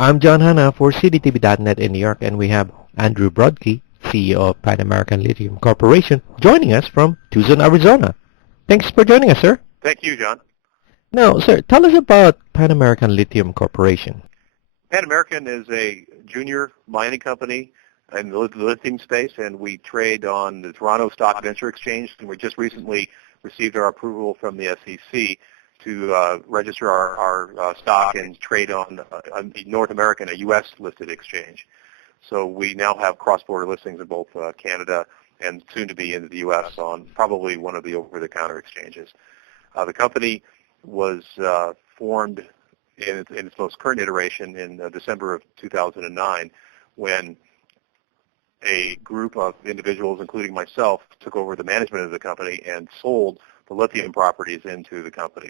I'm John Hanna for CDTV.net in New York, and we have Andrew Brodke, CEO of Pan American Lithium Corporation, joining us from Tucson, Arizona. Thanks for joining us, sir. Thank you, John. Now, sir, tell us about Pan American Lithium Corporation. Pan American is a junior mining company in the lithium space, and we trade on the Toronto Stock Venture Exchange, and we just recently received our approval from the SEC to register our stock and trade on North American, a U.S.-listed exchange. So we now have cross-border listings in both Canada and soon to be in the U.S. on probably one of the over-the-counter exchanges. The company was formed in its most current iteration in December of 2009 when a group of individuals, including myself, took over the management of the company and sold the lithium properties into the company.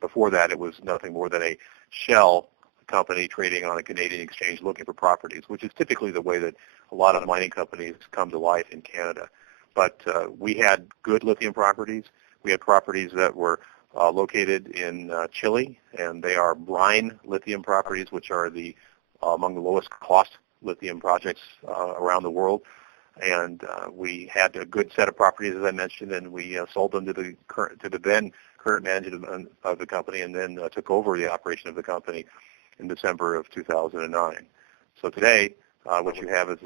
Before that, it was nothing more than a shell company trading on a Canadian exchange looking for properties, which is typically the way that a lot of mining companies come to life in Canada. But we had good lithium properties. We had properties that were located in Chile, and they are brine lithium properties, which are among the lowest cost lithium projects around the world. And we had a good set of properties, as I mentioned, and we sold them to the then current management of the company, and then took over the operation of the company in December of 2009. So today, what you have is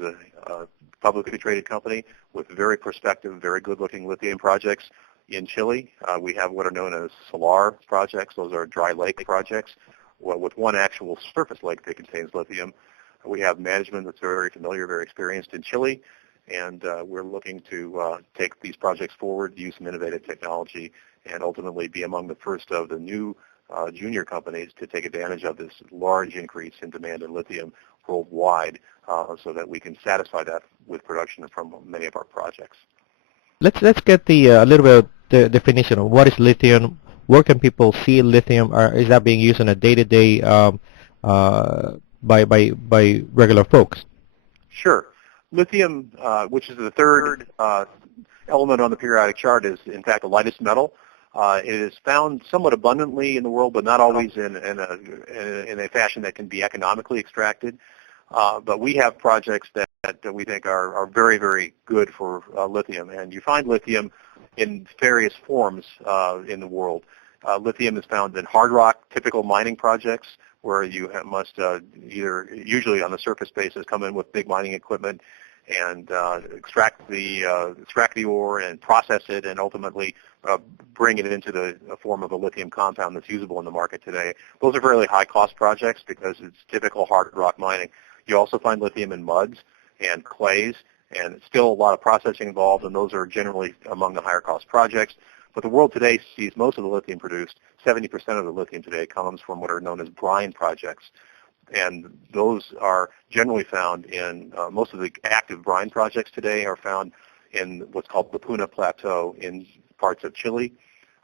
a publicly traded company with very prospective, very good-looking lithium projects in Chile. We have what are known as salar projects. Those are dry lake projects with one actual surface lake that contains lithium. We have management that's very familiar, very experienced in Chile, and we're looking to take these projects forward, use some innovative technology, and ultimately be among the first of the new junior companies to take advantage of this large increase in demand in lithium worldwide so that we can satisfy that with production from many of our projects. Let's get a little bit of the definition of what is lithium. Where can people see lithium? Is that being used on a day-to-day by regular folks? Sure. Lithium, which is the third element on the periodic chart, is in fact the lightest metal. It is found somewhat abundantly in the world, but not always in a fashion that can be economically extracted. But we have projects that we think are very, very good for lithium. And you find lithium in various forms in the world. Lithium is found in hard rock, typical mining projects, where you must either, usually on the surface basis, come in with big mining equipment and extract the ore and process it and ultimately bring it into the form of a lithium compound that's usable in the market today. Those are fairly high-cost projects because it's typical hard rock mining. You also find lithium in muds and clays, and still a lot of processing involved, and those are generally among the higher-cost projects. But the world today sees most of the lithium produced, 70% of the lithium today comes from what are known as brine projects. And those are generally found in, most of the active brine projects today are found in what's called the Puna Plateau in parts of Chile,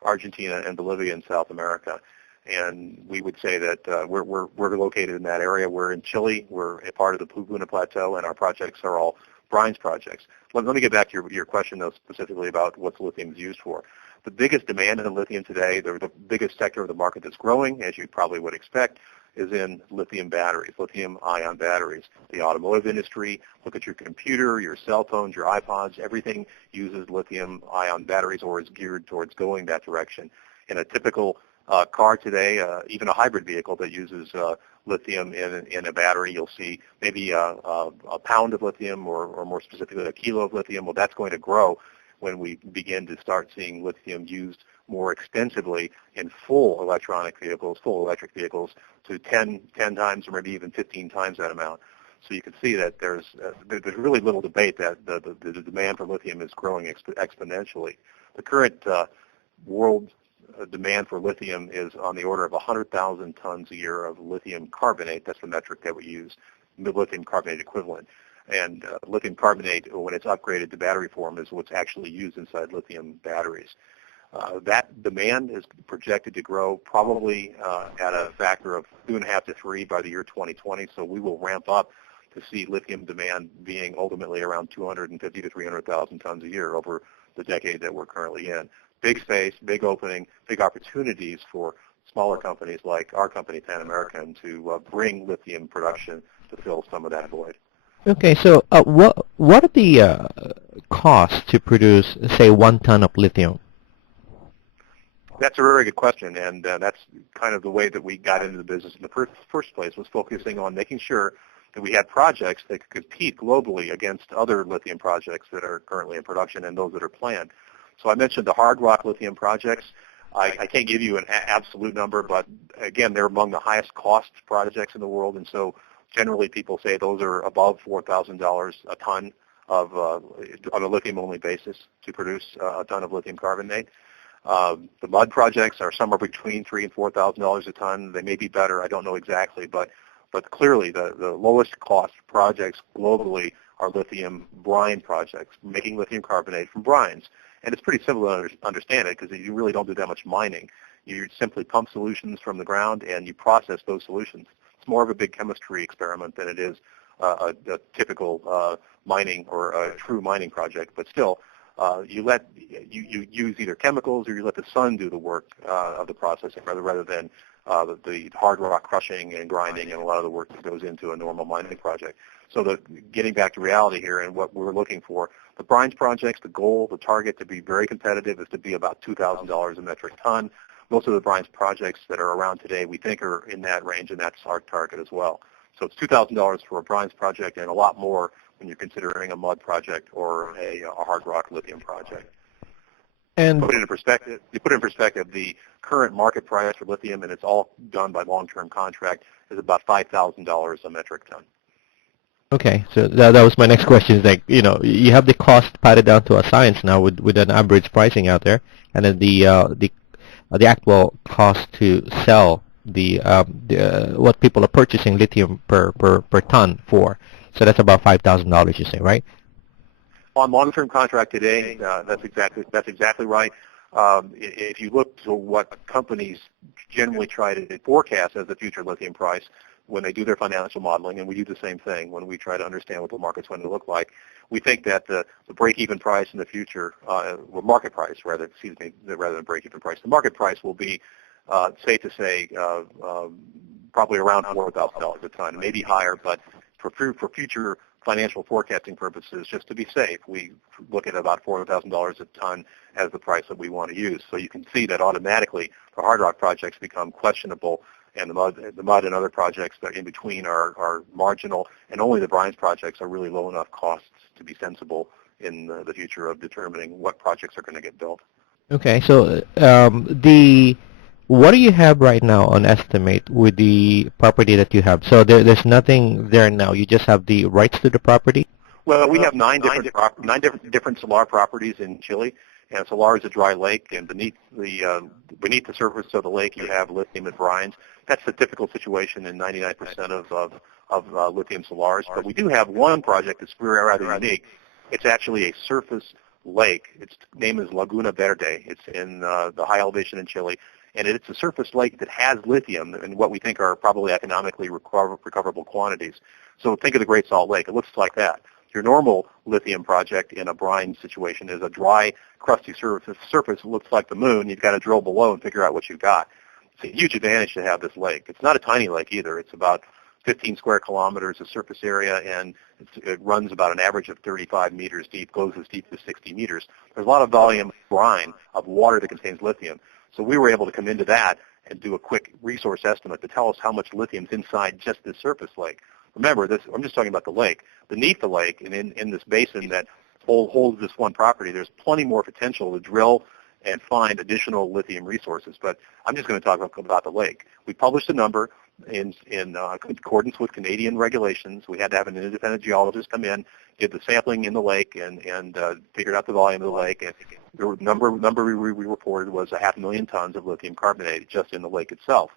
Argentina, and Bolivia in South America. And we would say that we're located in that area. We're in Chile. We're a part of the Puna Plateau, and our projects are all brines projects. Let me get back to your question, though, specifically about what lithium is used for. The biggest demand in lithium today, the biggest sector of the market that's growing, as you probably would expect, is in lithium batteries, lithium-ion batteries. The automotive industry, look at your computer, your cell phones, your iPods, everything uses lithium-ion batteries or is geared towards going that direction. In a typical car today, even a hybrid vehicle that uses lithium in a battery, you'll see maybe a pound of lithium or more specifically a kilo of lithium. Well, that's going to grow when we begin to start seeing lithium used more extensively in full electric vehicles to 10 times or maybe even 15 times that amount. So you can see that there's really little debate that the demand for lithium is growing exponentially. The current world demand for lithium is on the order of 100,000 tons a year of lithium carbonate. That's the metric that we use, the lithium carbonate equivalent. And lithium carbonate, when it's upgraded to battery form, is what's actually used inside lithium batteries. That demand is projected to grow probably at a factor of 2.5 to 3 by the year 2020. So we will ramp up to see lithium demand being ultimately around 250 to 300,000 tons a year over the decade that we're currently in. Big space, big opening, big opportunities for smaller companies like our company, Pan American, to bring lithium production to fill some of that void. Okay, so what are the costs to produce, say, 1 ton of lithium? That's a very good question, and that's kind of the way that we got into the business in the first place, was focusing on making sure that we had projects that could compete globally against other lithium projects that are currently in production and those that are planned. So I mentioned the hard rock lithium projects. I can't give you an absolute number, but again, they're among the highest cost projects in the world, and so generally people say those are above $4,000 a ton of on a lithium-only basis to produce a ton of lithium carbonate. The mud projects are somewhere between $3,000 and $4,000 a ton. They may be better. I don't know exactly, but clearly the lowest cost projects globally are lithium brine projects, making lithium carbonate from brines. And it's pretty simple to understand it because you really don't do that much mining. You simply pump solutions from the ground and you process those solutions. It's more of a big chemistry experiment than it is a typical mining or a true mining project. But still, you use either chemicals or you let the sun do the work of the processing rather than the hard rock crushing and grinding and a lot of the work that goes into a normal mining project. So getting back to reality here and what we're looking for, the brines projects, the goal, the target to be very competitive is to be about $2,000 a metric ton. Most of the brines projects that are around today we think are in that range, and that's our target as well. So it's $2,000 for a brines project and a lot more when you're considering a mud project or a hard rock lithium project. And you put in perspective, the current market price for lithium, and it's all done by long-term contract, is about $5,000 a metric ton. okay, so that was my next question. Is like, you have the cost padded down to a science now with an average pricing out there, and then the actual cost to sell the what people are purchasing lithium per ton for. So that's about $5,000, you say, right? On long-term contract today, that's exactly right. If you look to what companies generally try to forecast as the future lithium price when they do their financial modeling, and we do the same thing when we try to understand what the market's going to look like, we think that the break-even price in the future, or market price rather than break-even price, the market price will be safe to say probably around $4,000 a ton, maybe higher, but for future financial forecasting purposes, just to be safe, we look at about $4,000 a ton as the price that we want to use. So you can see that automatically the hard rock projects become questionable, and the mud and other projects that are in between are marginal, and only the brines projects are really low enough costs to be sensible in the future of determining what projects are going to get built. Okay, so what do you have right now on estimate with the property that you have? So there's nothing there now. You just have the rights to the property? Well, we have nine different salar properties in Chile, and salar is a dry lake, and beneath the surface of the lake you have lithium and brines. That's the typical situation in 99% of lithium salars. But we do have one project that's rather unique. It's actually a surface lake. Its name is Laguna Verde. It's in the high elevation in Chile. And it's a surface lake that has lithium in what we think are probably economically recoverable quantities. So think of the Great Salt Lake. It looks like that. Your normal lithium project in a brine situation is a dry, crusty surface. Surface looks like the moon. You've got to drill below and figure out what you've got. It's a huge advantage to have this lake. It's not a tiny lake either. It's about 15 square kilometers of surface area, and it runs about an average of 35 meters deep, goes as deep as 60 meters. There's a lot of volume of brine, of water that contains lithium. So we were able to come into that and do a quick resource estimate to tell us how much lithium's inside just this surface lake. Remember, I'm just talking about the lake. Beneath the lake and in this basin that holds this one property, there's plenty more potential to drill and find additional lithium resources. But I'm just going to talk about the lake. We published a number in accordance with Canadian regulations. We had to have an independent geologist come in, did the sampling in the lake, and figured out the volume of the lake. And the number we reported was 500,000 tons of lithium carbonate just in the lake itself.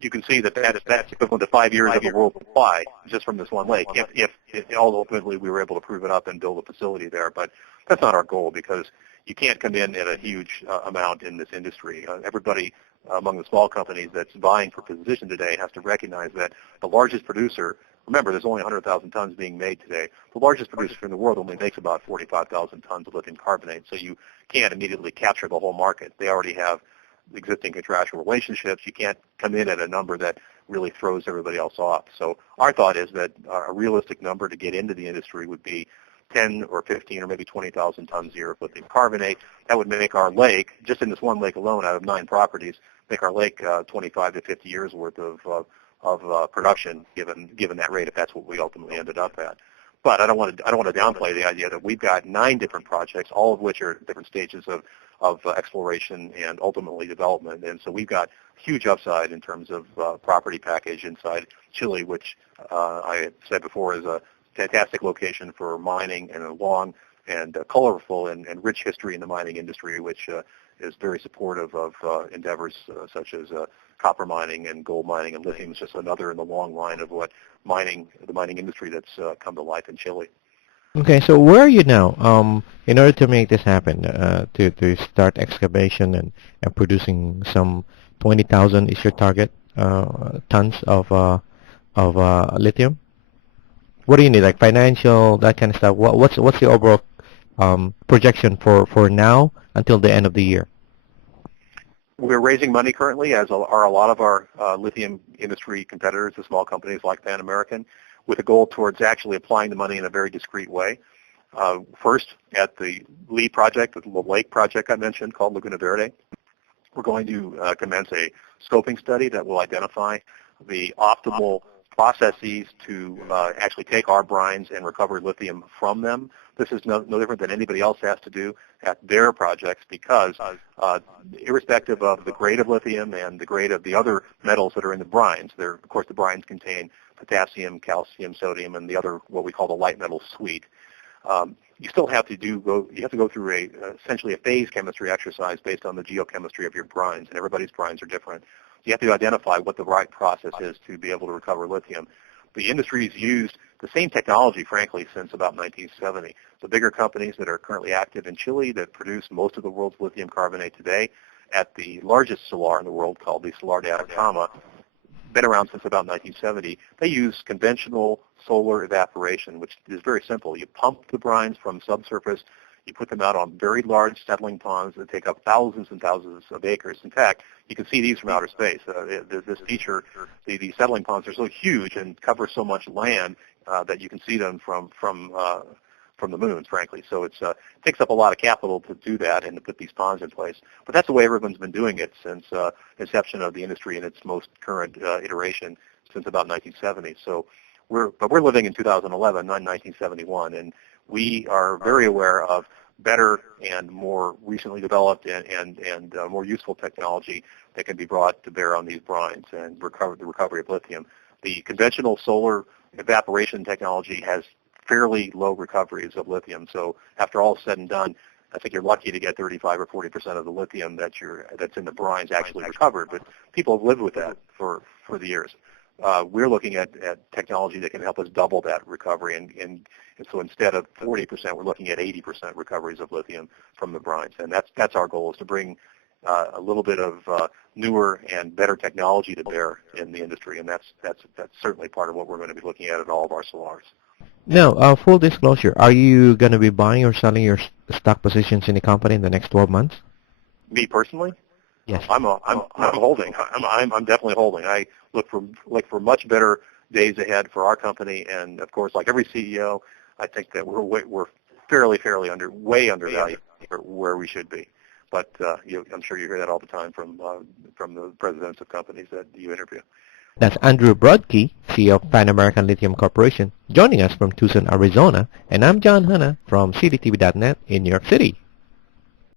You can see that's equivalent to 5 years of a world supply just from this one lake. If ultimately we were able to prove it up and build a facility there, but that's not our goal because you can't come in at a huge amount in this industry. Everybody among the small companies that's vying for position today has to recognize that the largest producer, remember there's only 100,000 tons being made today, the largest producer in the world only makes about 45,000 tons of lithium carbonate, so you can't immediately capture the whole market. They already have existing contractual relationships. You can't come in at a number that really throws everybody else off. So our thought is that a realistic number to get into the industry would be 10 or 15 or maybe 20,000 tons a year of lithium carbonate. That would make our lake, just in this one lake alone out of 9 properties, make our lake 25 to 50 years worth of production given that rate if that's what we ultimately ended up at. But I don't want to downplay the idea that we've got 9 different projects, all of which are at different stages of exploration and ultimately development. And so we've got huge upside in terms of property package inside Chile, which I said before is a fantastic location for mining and a long and colorful and rich history in the mining industry, which is very supportive of endeavors such as copper mining and gold mining, and lithium is just another in the long line of what the mining industry that's come to life in Chile. Okay, so where are you now? In order to make this happen, to start excavation and producing some 20,000 is your target tons of lithium? What do you need, like financial, that kind of stuff? What's the overall projection for now until the end of the year? We're raising money currently, as are a lot of our lithium industry competitors, the small companies like Pan American, with a goal towards actually applying the money in a very discreet way. First, at the lead project, the lake project I mentioned called Laguna Verde, we're going to commence a scoping study that will identify the optimal processes to actually take our brines and recover lithium from them. This is no different than anybody else has to do at their projects because irrespective of the grade of lithium and the grade of the other metals that are in the brines, of course the brines contain potassium, calcium, sodium, and the other what we call the light metal suite. You still have to go through essentially a phase chemistry exercise based on the geochemistry of your brines, and everybody's brines are different. You have to identify what the right process is to be able to recover lithium. The industry's used the same technology, frankly, since about 1970. The bigger companies that are currently active in Chile that produce most of the world's lithium carbonate today at the largest salar in the world called the Salar de Atacama, been around since about 1970. They use conventional solar evaporation, which is very simple. You pump the brines from subsurface. You put them out on very large settling ponds that take up thousands and thousands of acres. In fact, you can see these from outer space. This feature, the settling ponds are so huge and cover so much land that you can see them from the moon, frankly. So it takes up a lot of capital to do that and to put these ponds in place. But that's the way everyone's been doing it since inception of the industry in its most current iteration since about 1970. So we're living in 2011, not 1971, and we are very aware of better and more recently developed and more useful technology that can be brought to bear on these brines and the recovery of lithium. The conventional solar evaporation technology has fairly low recoveries of lithium. So after all is said and done, I think you're lucky to get 35 or 40% of the lithium that's in the brines actually recovered. But people have lived with that for the years. We're looking at technology that can help us double that recovery, and so instead of 40%, we're looking at 80% recoveries of lithium from the brines, and that's our goal, is to bring a little bit of newer and better technology to bear in the industry, and that's certainly part of what we're going to be looking at all of our salars. Now, full disclosure, are you going to be buying or selling your stock positions in the company in the next 12 months? Me personally? Yes. I'm holding. I'm definitely holding. I look for much better days ahead for our company, and of course, like every CEO, I think that we're way undervalued where we should be. But I'm sure you hear that all the time from the presidents of companies that you interview. That's Andrew Brodkey, CEO of Pan American Lithium Corporation, joining us from Tucson, Arizona, and I'm John Hanna from citytv.net in New York City.